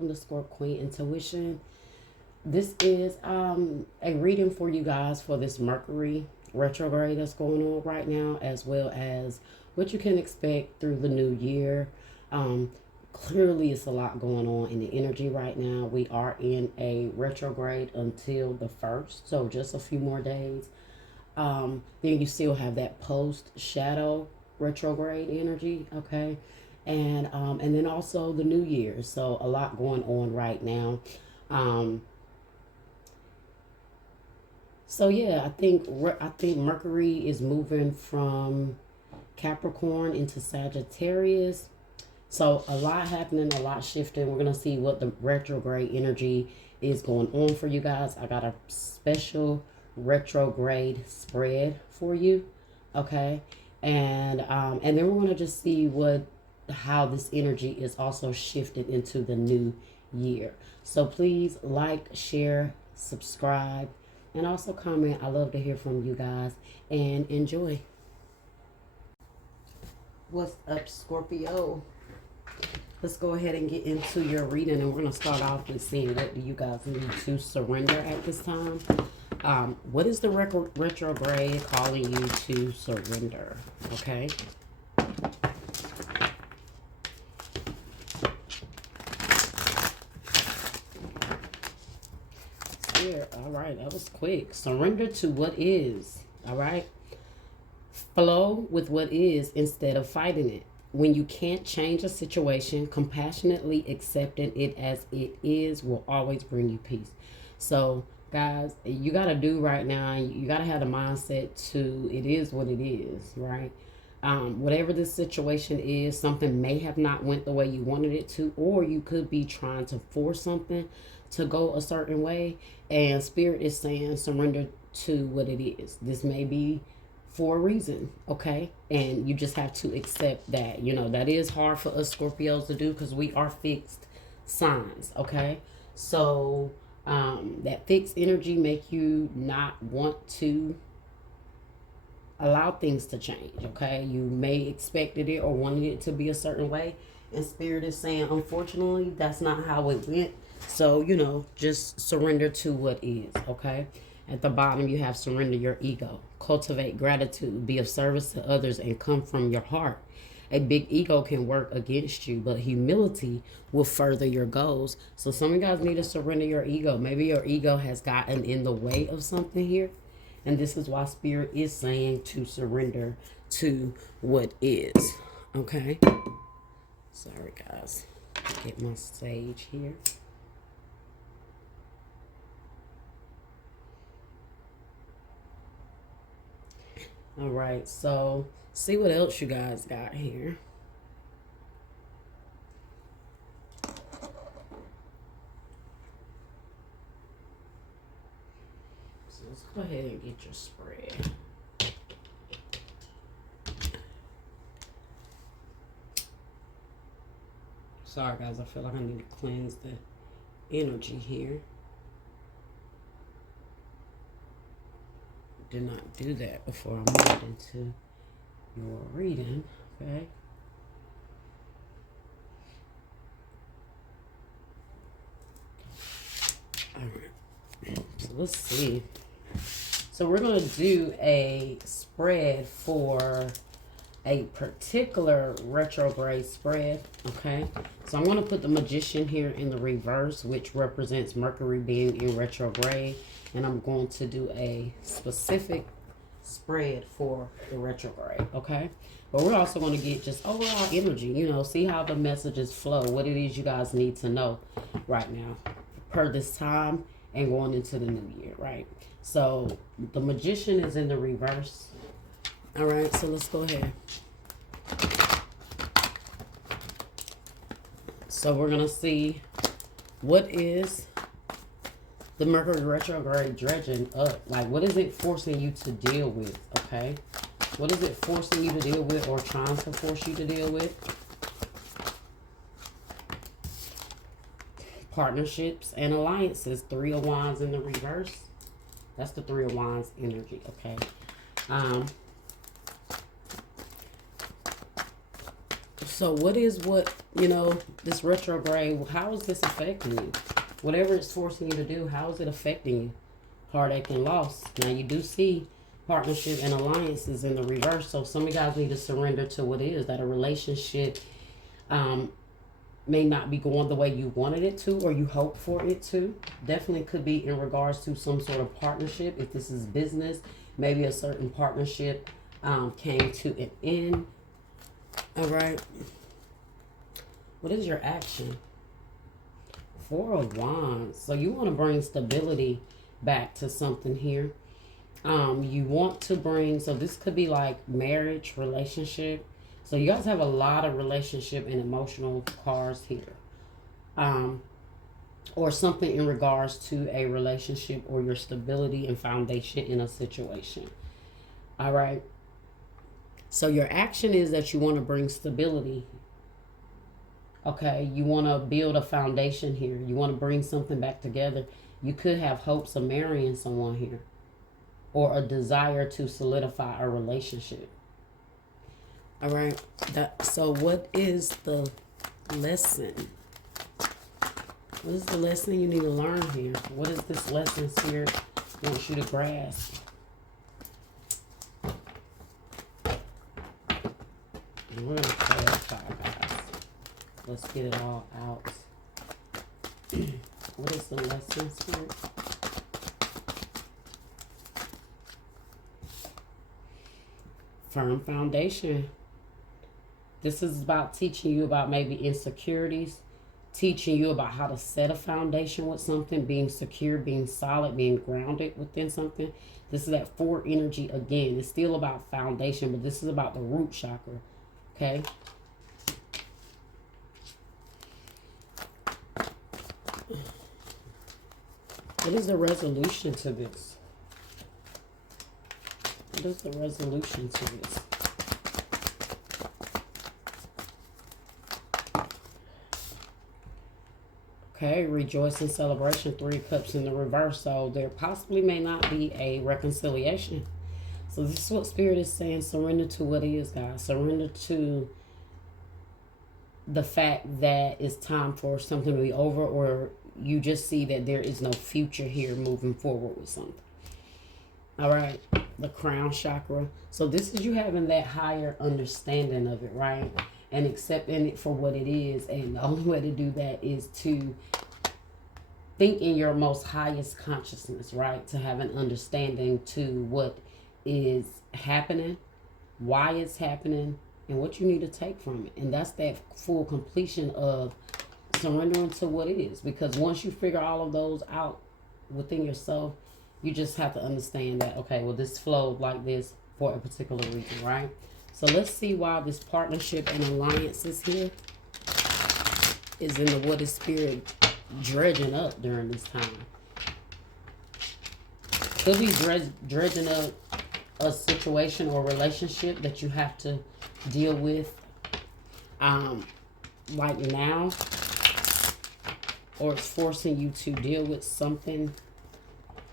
welcome to Scorp Queen Intuition. This is a reading for you guys for this Mercury retrograde that's going on right now, as well as what you can expect through the new year. Clearly, it's a lot going on in the energy right now. We are in a retrograde until the 1st, so just a few more days. Then you still have that post shadow retrograde energy, okay? And then also the new year. So a lot going on right now. So yeah, I think Mercury is moving from Capricorn into Sagittarius. So a lot happening, a lot shifting. We're gonna see what the retrograde energy is going on for you guys. I got a special retrograde spread for you, okay? And then we're gonna just see how this energy is also shifted into the new year. So please like, share, subscribe, and also comment. I love to hear from you guys, and enjoy. What's up, Scorpio? Let's go ahead and get into your reading, and we're going to start off with seeing what do you guys need to surrender at this time. What is the retrograde calling you to surrender? Okay. Here, all right, that was quick. Surrender to what is. All right. Flow with what is instead of fighting it. When you can't change a situation, compassionately accepting it as it is will always bring you peace. So, guys, you got to do right now, you got to have the mindset to it is what it is, right? Whatever this situation is, something may have not went the way you wanted it to, or you could be trying to force something to go a certain way, and Spirit is saying surrender to what it is. This may be for a reason, okay? And you just have to accept that. You know, that is hard for us Scorpios to do because we are fixed signs, okay? So that fixed energy make you not want to allow things to change, okay? You may expected it or wanted it to be a certain way, and Spirit is saying, unfortunately, that's not how it went. So, you know, just surrender to what is, okay? At the bottom, you have surrender your ego. Cultivate gratitude. Be of service to others and come from your heart. A big ego can work against you, but humility will further your goals. So some of you guys need to surrender your ego. Maybe your ego has gotten in the way of something here. And this is why Spirit is saying to surrender to what is. Okay? Sorry, guys. Get my sage here. All right, so see what else you guys got here. So let's go ahead and get your spread. Sorry, guys, I feel like I need to cleanse the energy here. Did not do that before I moved into your reading, okay? All right, so let's see. So we're going to do a spread for a particular retrograde spread, okay? So I'm going to put the Magician here in the reverse, which represents Mercury being in retrograde. And I'm going to do a specific spread for the retrograde, okay? But we're also going to get just overall energy, you know, see how the messages flow, what it is you guys need to know right now per this time and going into the new year, right? So the Magician is in the reverse. All right, so let's go ahead. So we're going to see what is the Mercury retrograde dredging up. Like, what is it forcing you to deal with, okay? What is it forcing you to deal with or trying to force you to deal with? Partnerships and alliances. 3 of Wands in the reverse. That's the 3 of Wands energy, okay? So what is this retrograde, how is this affecting you? Whatever it's forcing you to do, how is it affecting you? Heartache and loss. Now you do see partnership and alliances in the reverse. So some of you guys need to surrender to what is that a relationship may not be going the way you wanted it to or you hope for it to. Definitely could be in regards to some sort of partnership. If this is business, maybe a certain partnership came to an end. All right. What is your action? Four of Wands. So you want to bring stability back to something here. You want to bring, so this could be like marriage, relationship. So you guys have a lot of relationship and emotional cards here. Or something in regards to a relationship or your stability and foundation in a situation. All right. So your action is that you want to bring stability. Okay, you want to build a foundation here. You want to bring something back together. You could have hopes of marrying someone here or a desire to solidify a relationship. All right, so what is the lesson? What is the lesson you need to learn here? What is this lesson Spirit wants you to grasp? We're going to clarify, guys. Let's get it all out. What is the lesson, Spirit? Firm foundation. This is about teaching you about maybe insecurities, teaching you about how to set a foundation with something, being secure, being solid, being grounded within something. This is that 4 energy again. It's still about foundation, but this is about the root chakra. Okay. What is the resolution to this? What is the resolution to this? Okay, rejoice and celebration, 3 cups in the reverse. So there possibly may not be a reconciliation. So this is what Spirit is saying. Surrender to what is, guys. Surrender to the fact that it's time for something to be over, or you just see that there is no future here moving forward with something. All right, the crown chakra. So this is you having that higher understanding of it, right? And accepting it for what it is. And the only way to do that is to think in your most highest consciousness, right? To have an understanding to what is happening, why it's happening, and what you need to take from it. And that's that full completion of surrendering to what it is. Because once you figure all of those out within yourself, you just have to understand that, okay, well, this flowed like this for a particular reason, right? So let's see why this partnership and alliances here is in the what is Spirit dredging up during this time. Could be dredging up a situation or relationship that you have to deal with like now, or it's forcing you to deal with something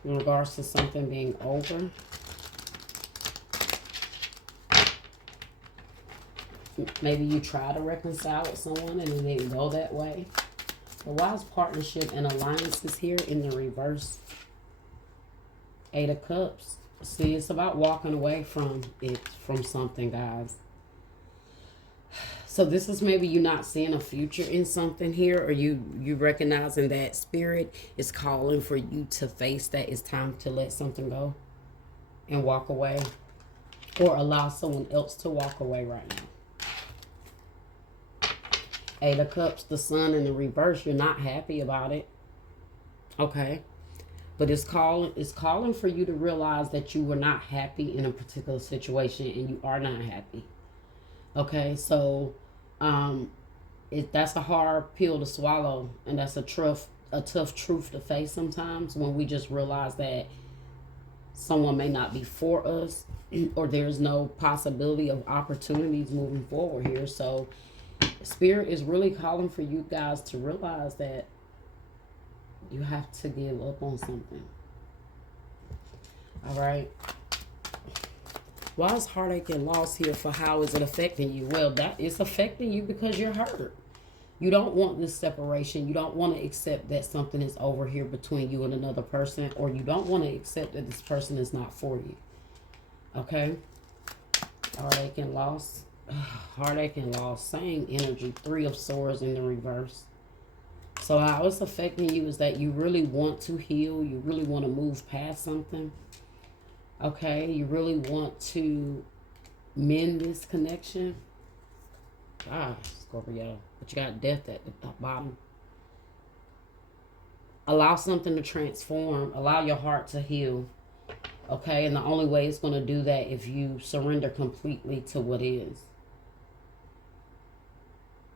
in regards to something being over. Maybe you try to reconcile with someone and it didn't go that way. But why is partnership and alliances here in the reverse? 8 of Cups. See, it's about walking away from it, from something, guys. So this is maybe you not seeing a future in something here, or you recognizing that Spirit is calling for you to face that it's time to let something go and walk away, or allow someone else to walk away right now. 8 of Cups, the Sun in the reverse. You're not happy about it. Okay. But it's calling for you to realize that you were not happy in a particular situation, and you are not happy. Okay, so that's a hard pill to swallow, and that's a tough truth to face sometimes, when we just realize that someone may not be for us, or there's no possibility of opportunities moving forward here. So Spirit is really calling for you guys to realize that you have to give up on something. All right. Why is heartache and loss here for how is it affecting you? Well, that is affecting you because you're hurt. You don't want this separation. You don't want to accept that something is over here between you and another person, or you don't want to accept that this person is not for you. Okay? Heartache and loss. Heartache and loss. Same energy. 3 of Swords in the reverse. So how it's affecting you is that you really want to heal. You really want to move past something. Okay? You really want to mend this connection. Scorpio. But you got death at the bottom. Allow something to transform. Allow your heart to heal. Okay? And the only way it's going to do that if you surrender completely to what is.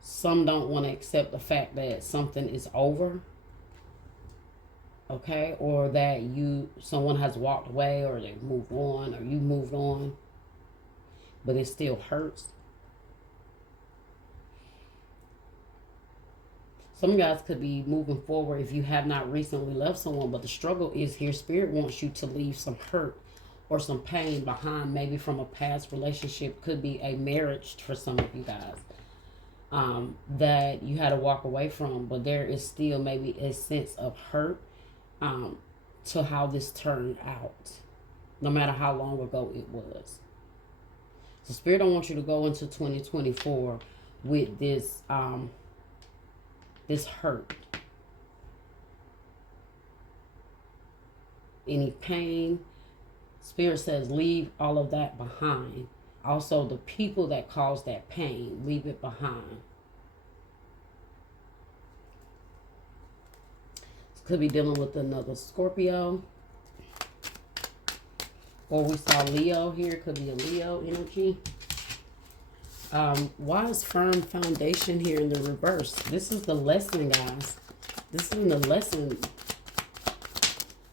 Some don't want to accept the fact that something is over. Okay? Or that someone has walked away, or they moved on, or you moved on. But it still hurts. Some of you guys could be moving forward if you have not recently left someone, but the struggle is here. Spirit wants you to leave some hurt or some pain behind, maybe from a past relationship. Could be a marriage for some of you guys that you had to walk away from, but there is still maybe a sense of hurt to how this turned out, no matter how long ago it was. So Spirit don't want you to go into 2024 with this this hurt, any pain. Spirit says leave all of that behind. Also, the people that caused that pain, leave it behind. This could be dealing with another Scorpio. Or we saw Leo here. Could be a Leo energy. Why is firm foundation here in the reverse? This is the lesson, guys. This is the lesson.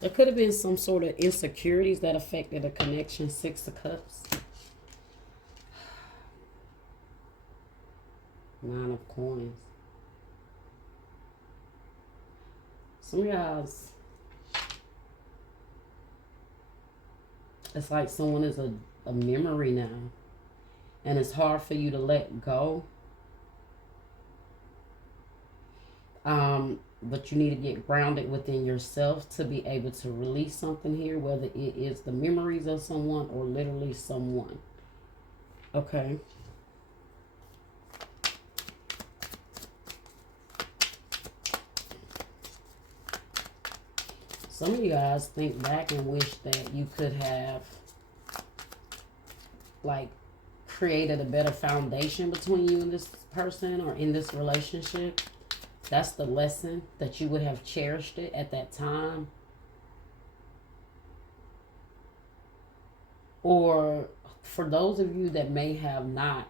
There could have been some sort of insecurities that affected a connection. 6 of Cups. 9 of Coins. Some of you guys, it's like someone is a memory now. And it's hard for you to let go. But you need to get grounded within yourself to be able to release something here, whether it is the memories of someone or literally someone. Okay. Some of you guys think back and wish that you could have, like, created a better foundation between you and this person or in this relationship. That's the lesson, that you would have cherished it at that time. Or for those of you that may have not,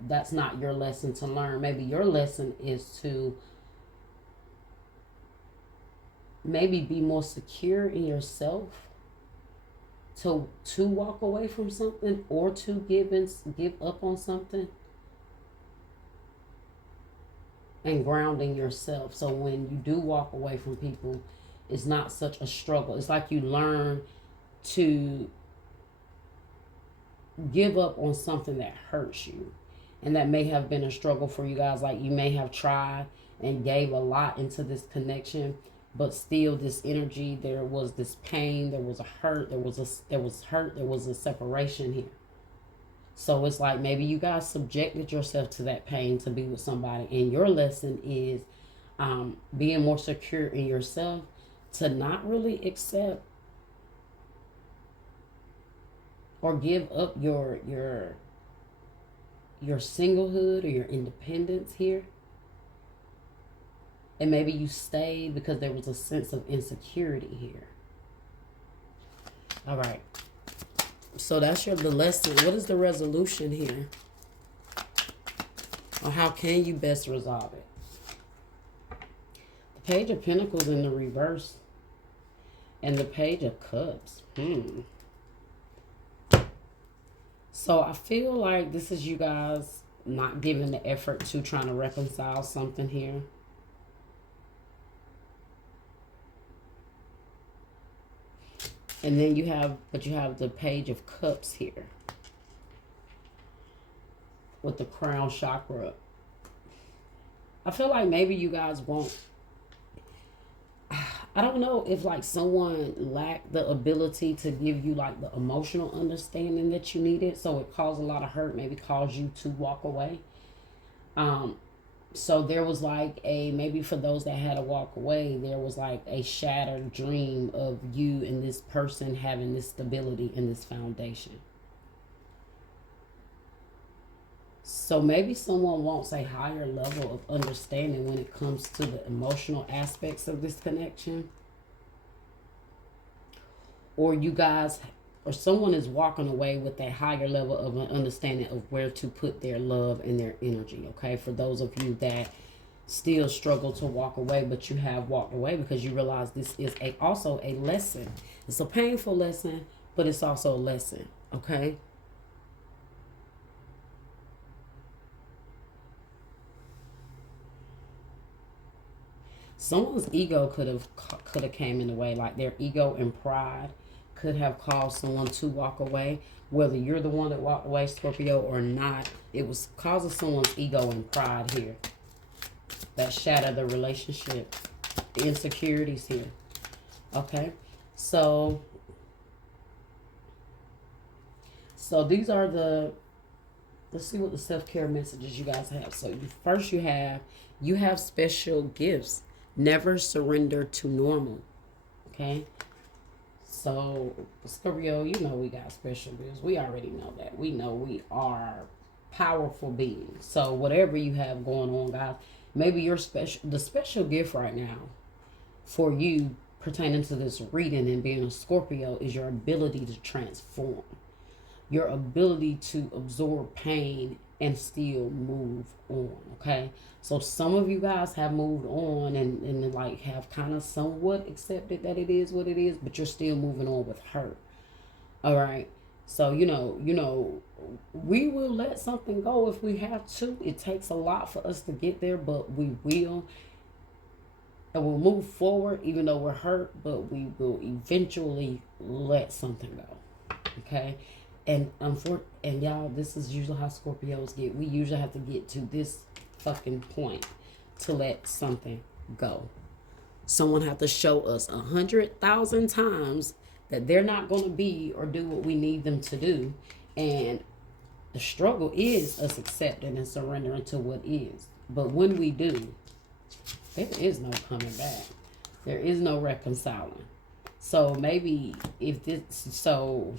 that's not your lesson to learn. Maybe your lesson is to maybe be more secure in yourself. To walk away from something, or to give up on something, and grounding yourself. So when you do walk away from people, it's not such a struggle. It's like you learn to give up on something that hurts you, and that may have been a struggle for you guys. Like you may have tried and gave a lot into this connection, but still this energy, there was this pain, there was a hurt, there was a separation here. So it's like maybe you guys subjected yourself to that pain to be with somebody, and your lesson is being more secure in yourself to not really accept or give up your singlehood or your independence here. And maybe you stayed because there was a sense of insecurity here. All right. So that's the lesson. What is the resolution here? Or how can you best resolve it? The Page of Pentacles in the reverse. And the Page of Cups. So I feel like this is you guys not giving the effort to trying to reconcile something here. And then you have, but you have the Page of Cups here with the crown chakra. I feel like maybe you guys won't, I don't know if like someone lacked the ability to give you like the emotional understanding that you needed. So it caused a lot of hurt, maybe caused you to walk away. So there was like a, maybe for those that had to walk away, there was like a shattered dream of you and this person having this stability in this foundation. So maybe someone wants a higher level of understanding when it comes to the emotional aspects of this connection. Or you guys, or someone is walking away with a higher level of an understanding of where to put their love and their energy. Okay, for those of you that still struggle to walk away, but you have walked away because you realize this is also a lesson. It's a painful lesson, but it's also a lesson. Okay. Someone's ego could have came in the way, like their ego and pride could have caused someone to walk away. Whether you're the one that walked away, Scorpio, or not, it was causing someone's ego and pride here that shattered the relationship, the insecurities here. Okay, so these are the, let's see what the self-care messages you guys have. So first you have special gifts. Never surrender to normal. Okay. So Scorpio, you know we got special gifts. We already know that. We know we are powerful beings. So whatever you have going on, guys, maybe your the special gift right now for you pertaining to this reading and being a Scorpio is your ability to transform. Your ability to absorb pain and still move on. Okay, so some of you guys have moved on and like have kind of somewhat accepted that it is what it is, but you're still moving on with hurt. All right, so you know we will let something go if we have to. It takes a lot for us to get there, but we will, and we'll move forward even though we're hurt, but we will eventually let something go. Okay. And y'all, this is usually how Scorpios get. We usually have to get to this fucking point to let something go. Someone have to show us 100,000 times that they're not going to be or do what we need them to do. And the struggle is us accepting and surrendering to what is. But when we do, there is no coming back. There is no reconciling. So maybe if this, so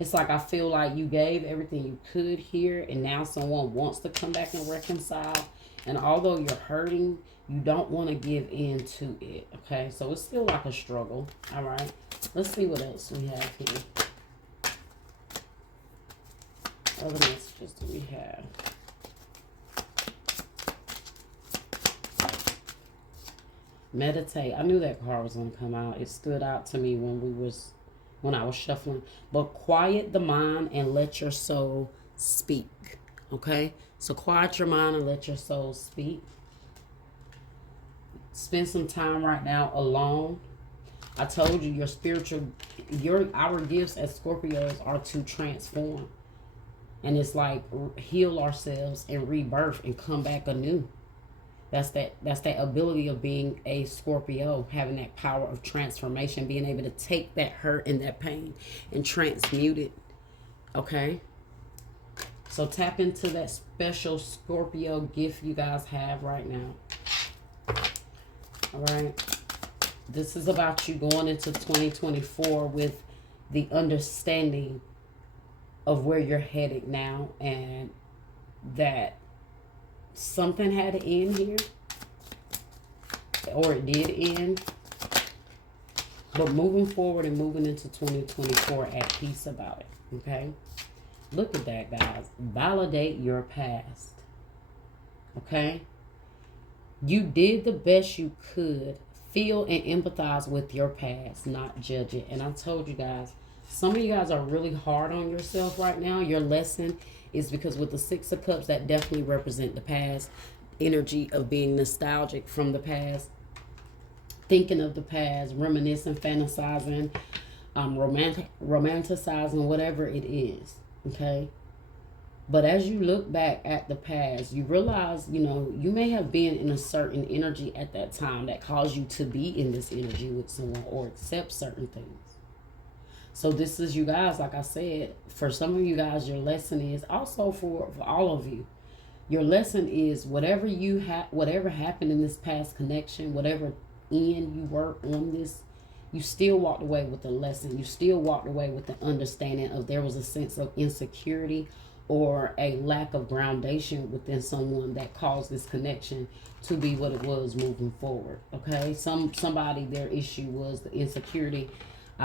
it's like I feel like you gave everything you could here, and now someone wants to come back and reconcile. And although you're hurting, you don't want to give in to it. Okay, so it's still like a struggle. All right, let's see what else we have here. Other messages do we have? Meditate. I knew that card was gonna come out. It stood out to me when I was shuffling. But quiet the mind and let your soul speak. Okay? So quiet your mind and let your soul speak. Spend some time right now alone. I told you our gifts as Scorpios are to transform. And it's like heal ourselves and rebirth and come back anew. That's that ability of being a Scorpio, having that power of transformation, being able to take that hurt and that pain and transmute it. Okay? So tap into that special Scorpio gift you guys have right now. All right? This is about you going into 2024 with the understanding of where you're headed now, and that something had to end here, or it did end, but moving forward and moving into 2024 at peace about it. Okay, look at that, guys. Validate your past. Okay, you did the best you could. Feel and empathize with your past, not judge it. And I told you guys, some of you guys are really hard on yourself right now. Your lesson is because with the Six of Cups, that definitely represent the past, energy of being nostalgic from the past. thinking of the past, reminiscing, fantasizing, romanticizing, whatever it is. Okay. But as you look back at the past, you realize, you may have been in a certain energy at that time that caused you to be in this energy with someone or accept certain things. So this is, you guys, like I said, for some of you guys, your lesson is also for all of you. Your lesson is whatever whatever happened in this past connection, whatever end you were on this, you still walked away with a lesson. You still walked away with the understanding of there was a sense of insecurity or a lack of groundation within someone that caused this connection to be what it was moving forward. Okay, somebody, their issue was the insecurity,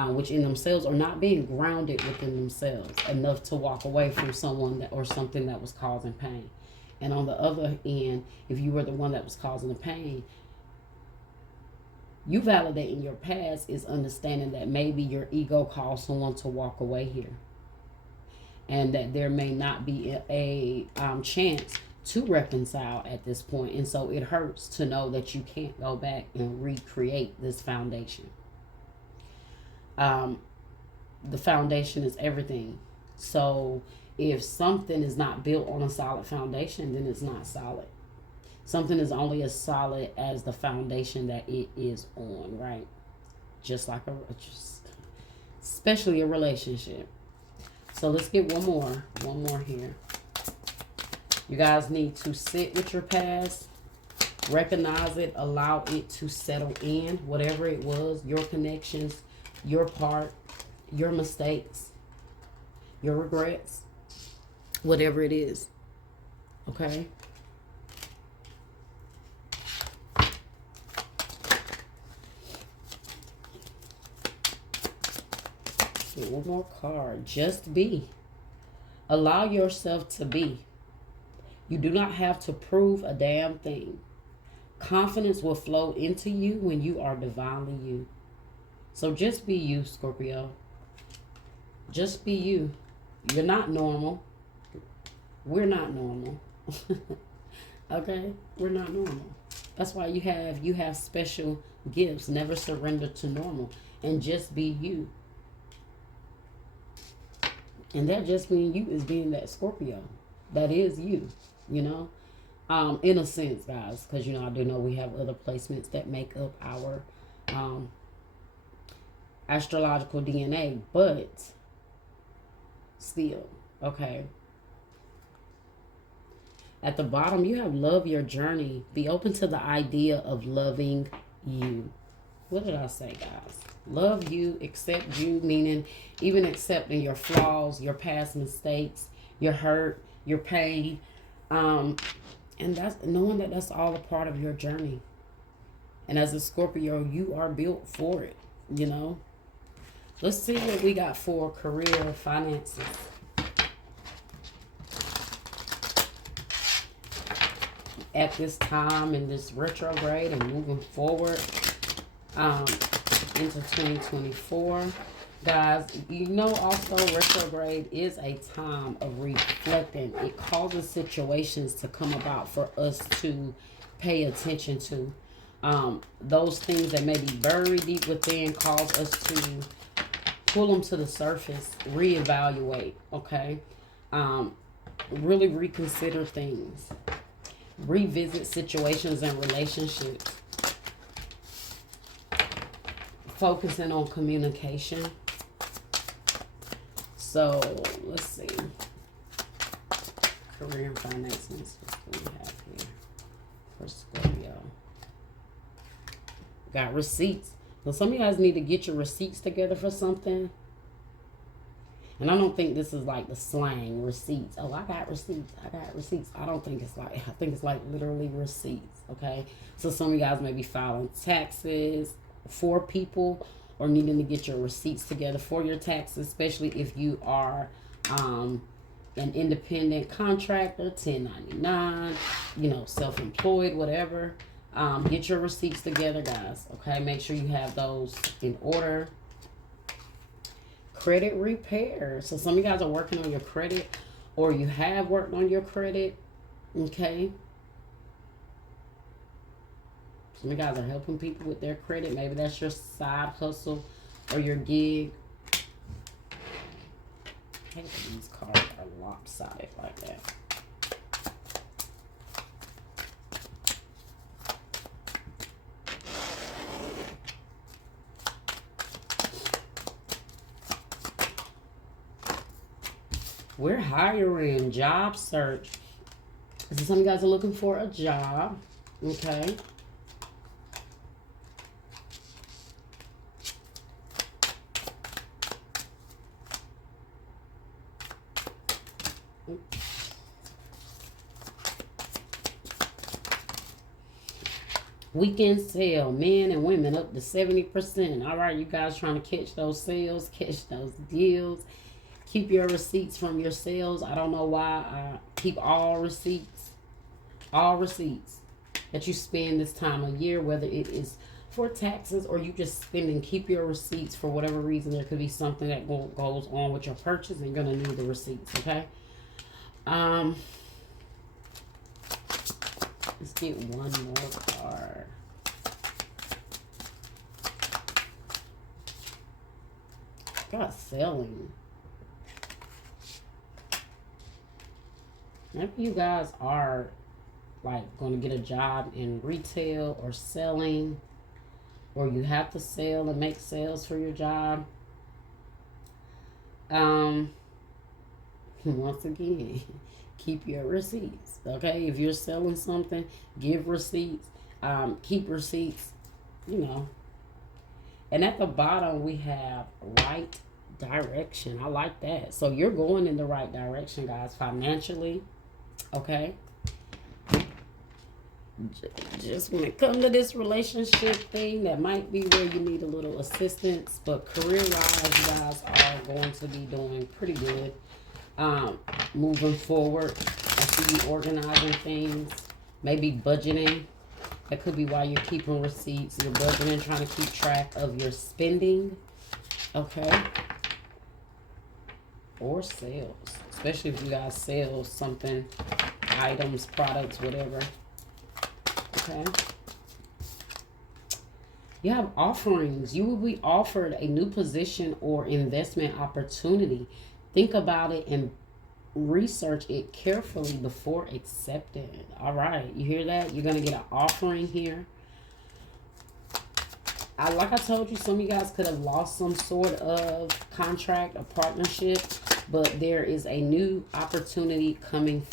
which in themselves are not being grounded within themselves enough to walk away from someone or something that was causing pain. And on the other end, if you were the one that was causing the pain, you validating your past is understanding that maybe your ego caused someone to walk away here, and that there may not be a chance to reconcile at this point. And so it hurts to know that you can't go back and recreate this foundation. The foundation is everything. So if something is not built on a solid foundation, then it's not solid. Something is only as solid as the foundation that it is on, right? Just like especially a relationship. So let's get one more here. You guys need to sit with your past, recognize it, allow it to settle in, whatever it was, your connections, your part, your mistakes, your regrets, whatever it is. Okay? One more card. Just be. Allow yourself to be. You do not have to prove a damn thing. Confidence will flow into you when you are divinely you. So just be you, Scorpio. Just be you. You're not normal. We're not normal. Okay? We're not normal. That's why you have special gifts. Never surrender to normal. And just be you. And that just being you is being that Scorpio. That is you, in a sense, guys. Because, I do know we have other placements that make up our astrological DNA. But still, okay. At the bottom, you have love your journey. Be open to the idea of loving you. What did I say, guys? Love you, accept you, meaning even accepting your flaws, your past mistakes, your hurt, your pain, and that's knowing that that's all a part of your journey. And as a Scorpio, you are built for it. Let's see what we got for career, finances. At this time in this retrograde and moving forward into 2024. Guys, also retrograde is a time of reflecting. It causes situations to come about for us to pay attention to. Those things that may be buried deep within cause us to pull them to the surface, reevaluate, okay? Really reconsider things. Revisit situations and relationships. Focusing on communication. So, let's see. Career and finances. What do we have here for Scorpio? Got receipts. So some of you guys need to get your receipts together for something. And I don't think this is like the slang, receipts. Oh, I got receipts. I don't think it's like, I think it's like literally receipts, okay? So some of you guys may be filing taxes for people or needing to get your receipts together for your taxes, especially if you are an independent contractor, 1099, self-employed, whatever. Get your receipts together, guys, okay? Make sure you have those in order. Credit repair. So some of you guys are working on your credit, or you have worked on your credit, okay? Some of you guys are helping people with their credit. Maybe that's your side hustle or your gig. I hate that these cards are lopsided like that. We're hiring, job search. So some of you guys are looking for a job, okay? Weekend sale, men and women up to 70%. All right, you guys trying to catch those sales, catch those deals. Keep your receipts from your sales. I don't know why I keep all receipts that you spend this time of year, whether it is for taxes or you just spending. Keep your receipts for whatever reason. There could be something that goes on with your purchase, and you're gonna need the receipts. Okay. Let's get one more card. Got selling. Maybe you guys are like going to get a job in retail or selling, or you have to sell and make sales for your job. Once again, keep your receipts. Okay, if you're selling something, give receipts. Keep receipts. You know. And at the bottom we have right direction. I like that. So you're going in the right direction, guys, financially. Okay. Just when it comes to this relationship thing, that might be where you need a little assistance. But career-wise, you guys are going to be doing pretty good. Moving forward, I see you organizing things, maybe budgeting. That could be why you're keeping receipts. You're budgeting, trying to keep track of your spending. Okay. Or sales. Especially if you guys sell something, items, products, whatever. Okay. You have offerings. You will be offered a new position or investment opportunity. Think about it and research it carefully before accepting it. All right. You hear that? You're going to get an offering here. Like I told you, some of you guys could have lost some sort of contract or partnership, but there is a new opportunity coming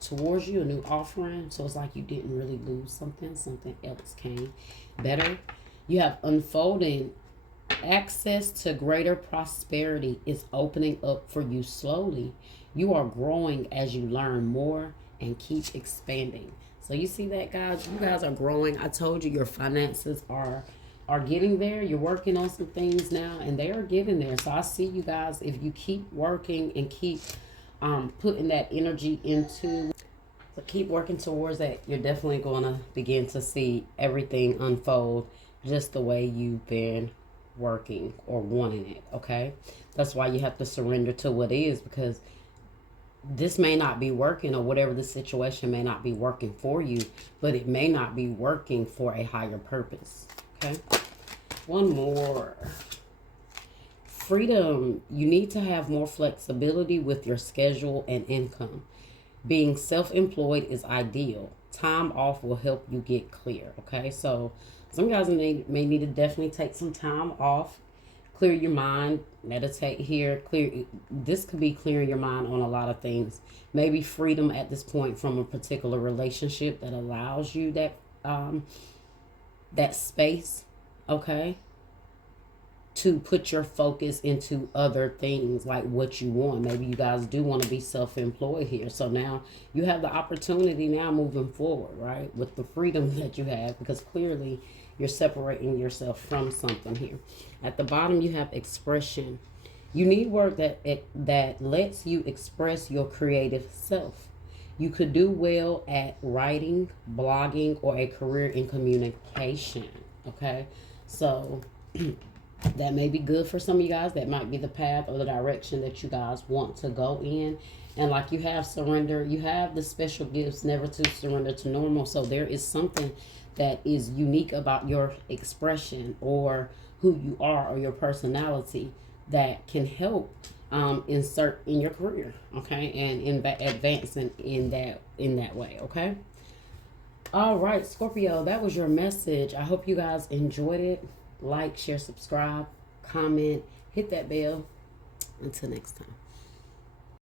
towards you, a new offering. So it's like you didn't really lose something. Something else came better. You have unfolding. Access to greater prosperity is opening up for you slowly. You are growing as you learn more and keep expanding. So you see that, guys? You guys are growing. I told you your finances are getting there. You're working on some things now, and they are getting there. So I see you guys, if you keep working and keep putting that energy into, so keep working towards that, you're definitely going to begin to see everything unfold just the way you've been working or wanting it. Okay, that's why you have to surrender to what is, because this may not be working, or whatever the situation may not be working for you, but it may not be working for a higher purpose. Okay, one more. Freedom. You need to have more flexibility with your schedule and income. Being self-employed is ideal. Time off will help you get clear. Okay, so some guys may need to definitely take some time off, clear your mind, meditate here. This could be clearing your mind on a lot of things. Maybe freedom at this point from a particular relationship that allows you that space, okay, to put your focus into other things like what you want. Maybe you guys do want to be self-employed here. So now you have the opportunity now moving forward, right, with the freedom that you have, because clearly you're separating yourself from something here. At the bottom, you have expression. You need work that lets you express your creative self. You could do well at writing, blogging, or a career in communication. Okay, so that may be good for some of you guys. That might be the path or the direction that you guys want to go in. And like, you have surrender, you have the special gifts, never to surrender to normal. So there is something that is unique about your expression or who you are or your personality that can help insert in your career, okay, and in advancing in that way, okay. All right, Scorpio, that was your message. I hope you guys enjoyed it. Like, share, subscribe, comment, hit that bell. Until next time.